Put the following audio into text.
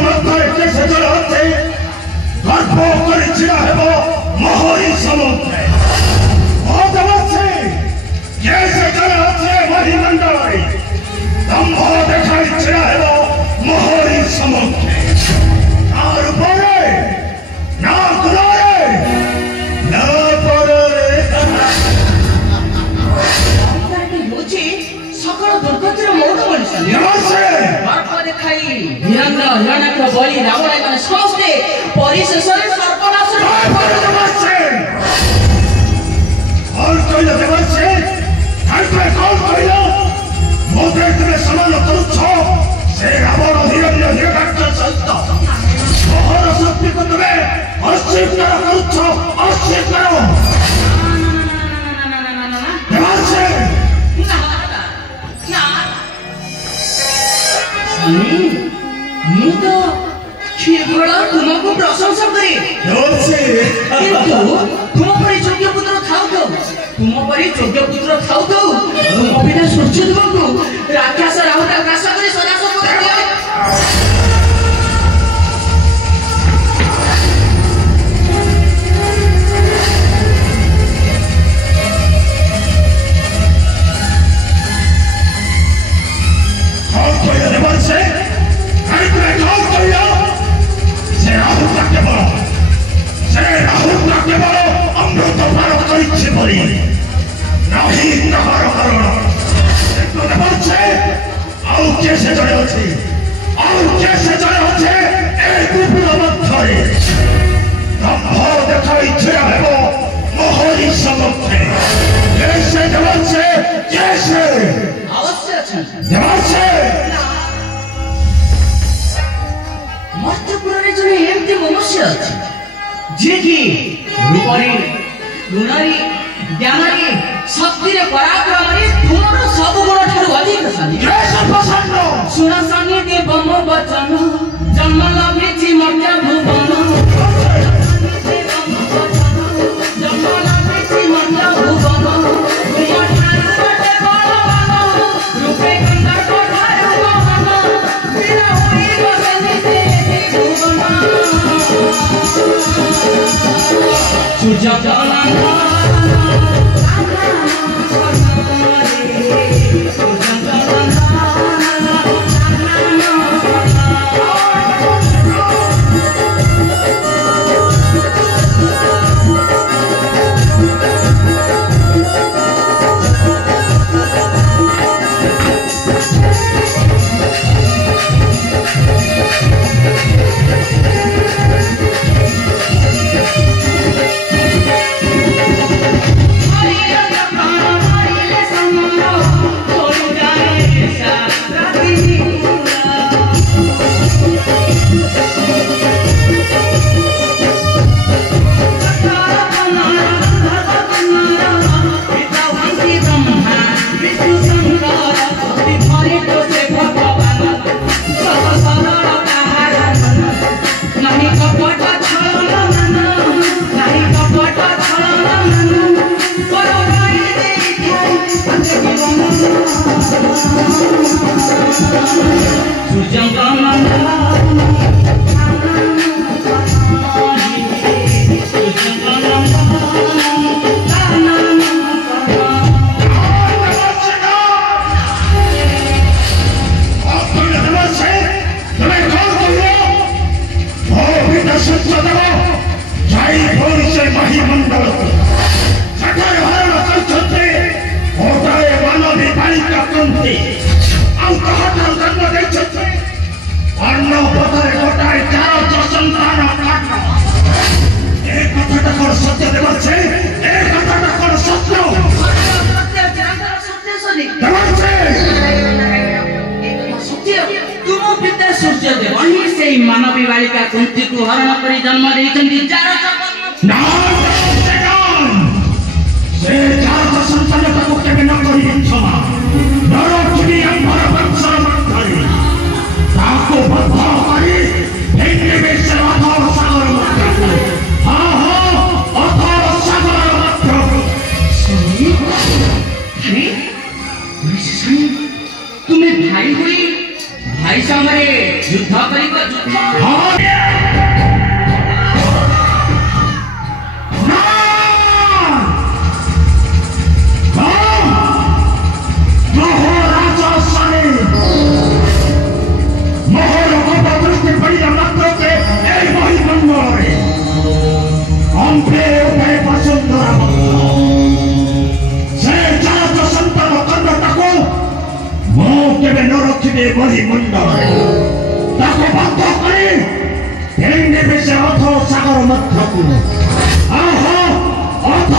माथार कैसे जड़ाते गर्भ कर छिड़ा है वो मोहरी समुद्र बहुत अवश्य कैसे जड़ाते वही मंडलाई दम्भ दिखाई छिड़ा है वो मोहरी समुद्र ना रुपये ना गुलारे ना परोरे सकल दुर्गतिर मौत मनिसले गर्भ देखाई निरंतर हिरण्यक बलि रावण माने समस्ते परिशेषरे सर्पनाश और कोई देवस्य आइते कौन कहिलो मोते तुमे समान करूछो से रावण हिरण्य हिरण्यक सहित मोहर शक्ति को तुमे अस्वीकार करूछो अस्वीकार देवस्य ମୁଁ ତ କେବଳ ତୁମକୁ ପ୍ରଶଂସା କରେ କିନ୍ତୁ ତୁମ ପରି ଯୋଗ୍ୟ ପୁତ୍ର ଥାଉ ତୁମ ବିନା ସୂର୍ଯ୍ୟଦେବଙ୍କୁ ରାକ୍ଷସ ରାହୁଲ ଗ୍ରାସ କରି ସଦାସ कैसे जड़े होते और कैसे जड़े होते एक विपुल मध्य दम्भ दिखाई छिड़ा है वो मोहरी समुद्र कैसे जवान से कैसे अवश्य जवान से मस्तपुर रे जने एमती मनुष्य अछि जे कि रूपरी गुणरी ज्ञानरी शक्ति रे पराक्रम रे तुमर सब गुण ठारू अधिक छनि सुन सनी देव मो वचन जन्म लभिछि मर्त्य भुवन जन्म लभिछि मर्त्य भुवन तुम ठारू बटे बलवान रूपे गंगा को ठारू बहन बिना होई बसनि से भुवन सूर्य जलन मानवी बालिका कुंती को हरण कर जन्म देइछन्ति चार से जात संतान को केबे न करी क्षमा नरकिनी अंबर वंशर मंथरी ताको बद्धा करी एने बेस अथर सागर मध्य हां अथर सागर मध्य सुनी अरे तुम्हें भाई हुई भाई संगे युद्ध करिबो युद्ध মহিমণ্ডলে তাকে বদ্ধ করে ভেঙে ভেসে অথ সাগর মধ্যকূল অথ